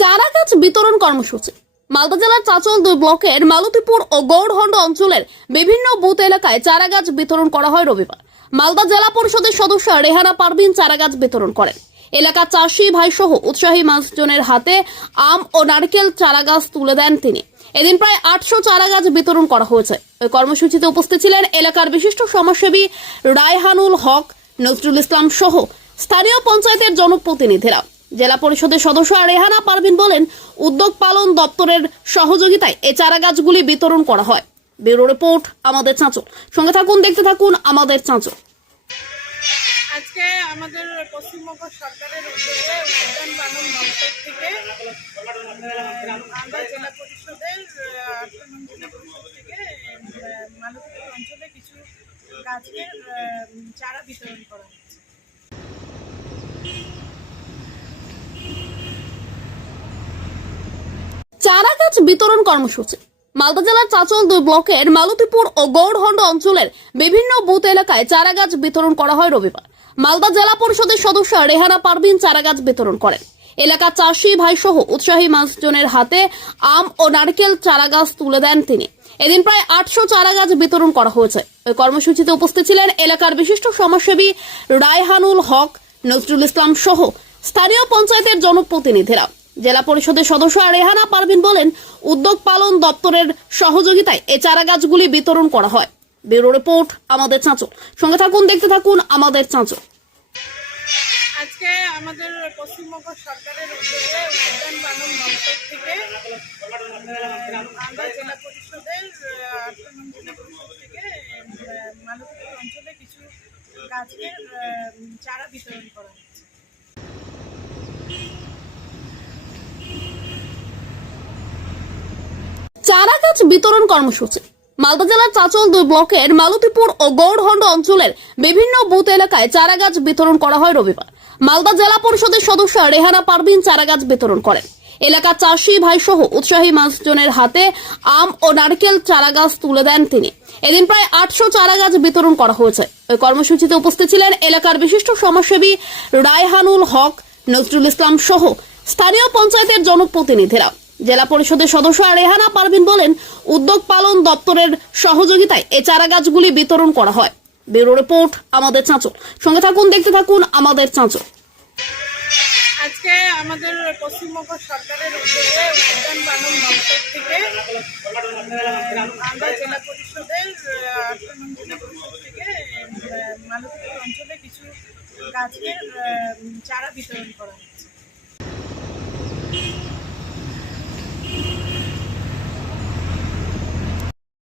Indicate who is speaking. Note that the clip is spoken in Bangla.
Speaker 1: চারা গাছ বিতরণ কর্মসূচি। মালদা জেলার চাচল দুই ব্লকের মালতীপুর ও গৌড়হন্ড অঞ্চলের বিভিন্ন বুথ এলাকায় চারা গাছ বিতরণ করা হয় রবিবার। মালদা জেলা পরিষদের সদস্য রেহানা পারভিন চারা গাছ বিতরণ করেন। এলাকার চাষি ভাই সহ উৎসাহী মানুষজনের হাতে আম ও নারকেল চারা গাছ তুলে দেন তিনি। এদিন প্রায় আটশো চারা গাছ বিতরণ করা হয়েছে। ওই কর্মসূচিতে উপস্থিত ছিলেন এলাকার বিশিষ্ট সমাজসেবী রায়হানুল হক, নজরুল ইসলাম সহ স্থানীয় পঞ্চায়েতের জনপ্রতিনিধিরা। জেলা পরিষদের সদস্য রেহানা পারভিন বলেন উদ্যোগ পালন দপ্তরের সহযোগিতায় এই চারা গাছগুলি বিতরণ করা হয়। ব্যুরো রিপোর্ট আমাদের চাঁচল। সঙ্গে থাকুন দেখতে থাকুন আমাদের চাঁচল।
Speaker 2: আজকে আমাদের পশ্চিমবঙ্গ সরকারের উদ্যোগে উদ্যান পালন দপ্তর থেকে আমরা জেলা পরিষদের জেলা থেকে আহ, অঞ্চলে কিছু গাছের চারা বিতরণ করা হচ্ছে।
Speaker 1: চারা গাছ বিতরণ কর্মসূচি। মালদা জেলার চাচল দুই ব্লকের মালতীপুর ও গৌড়হন্ড অঞ্চলের বিভিন্ন বুথ এলাকায় চারা গাছ বিতরণ করা হয় রবিবার। মালদা জেলা পরিষদের সদস্য রেহানা পারভিন চারা গাছ বিতরণ করেন। এলাকার চাষি ভাই সহ উৎসাহী মানুষজনের হাতে আম ও নারকেল চারা গাছ তুলে দেন তিনি। এদিন প্রায় আটশো চারা গাছ বিতরণ করা হয়েছে। ওই কর্মসূচিতে উপস্থিত ছিলেন এলাকার বিশিষ্ট সমাজসেবী রায়হানুল হক, নজরুল ইসলাম সহ স্থানীয় পঞ্চায়েতের জনপ্রতিনিধিরা। জেলা পরিষদের সদস্য রেহানা পারভিন বলেন, উদ্যোগ পালন দপ্তরের সহযোগিতায় এ চারা গাছগুলি বিতরণ করা হয়। ব্যুরো রিপোর্ট, আমাদের চাঁচল। সঙ্গে থাকুন, দেখতে থাকুন, আমাদের চাঁচল।
Speaker 2: আজকে আমাদের পশ্চিমবঙ্গ সরকারের উদ্যোগে উদ্যান দপ্তর থেকে, আমরা জেলা পরিষদের জেলা পরিষদ থেকে অঞ্চলে কিছু গাছের চারা বিতরণ করা হচ্ছে।
Speaker 1: চারা গাছ বিতরণ কর্মসূচি। মালদা জেলার চাচল দুই ব্লকের মালতীপুর ও গৌড়হন্ড অঞ্চলের বিভিন্ন বুথ এলাকায় চারা গাছ বিতরণ করা হয় রবিবার। মালদা জেলা পরিষদের সদস্য রেহানা পারভিন চারা গাছ বিতরণ করেন। এলাকার চাষি ভাই সহ উৎসাহী মানুষজনের হাতে আম ও নারকেল চারা গাছ তুলে দেন তিনি। এদিন প্রায় আটশো চারা গাছ বিতরণ করা হয়েছে। ওই কর্মসূচিতে উপস্থিত ছিলেন এলাকার বিশিষ্ট সমাজসেবী রায়হানুল হক, নজরুল ইসলাম সহ স্থানীয় পঞ্চায়েতের জনপ্রতিনিধিরা। জেলা পরিষদের সদস্য রেহানা পারভিন বলেন, উদ্যোগ পালন দপ্তরের সহযোগিতায় এ চারা গাছগুলি বিতরণ করা হয়। ব্যুরো রিপোর্ট, আমাদের চাঁচল। সঙ্গে থাকুন, দেখতে থাকুন আমাদের চাঁচল।
Speaker 2: আজকে আমাদের পশ্চিমবঙ্গ সরকারের উদ্যোগে উদ্যান পালন দপ্তর থেকে, আমরা জেলা পরিষদের জেলা পরিষদ থেকে মালতীপুর অঞ্চলে কিছু গাছের চারা বিতরণ করা হচ্ছে।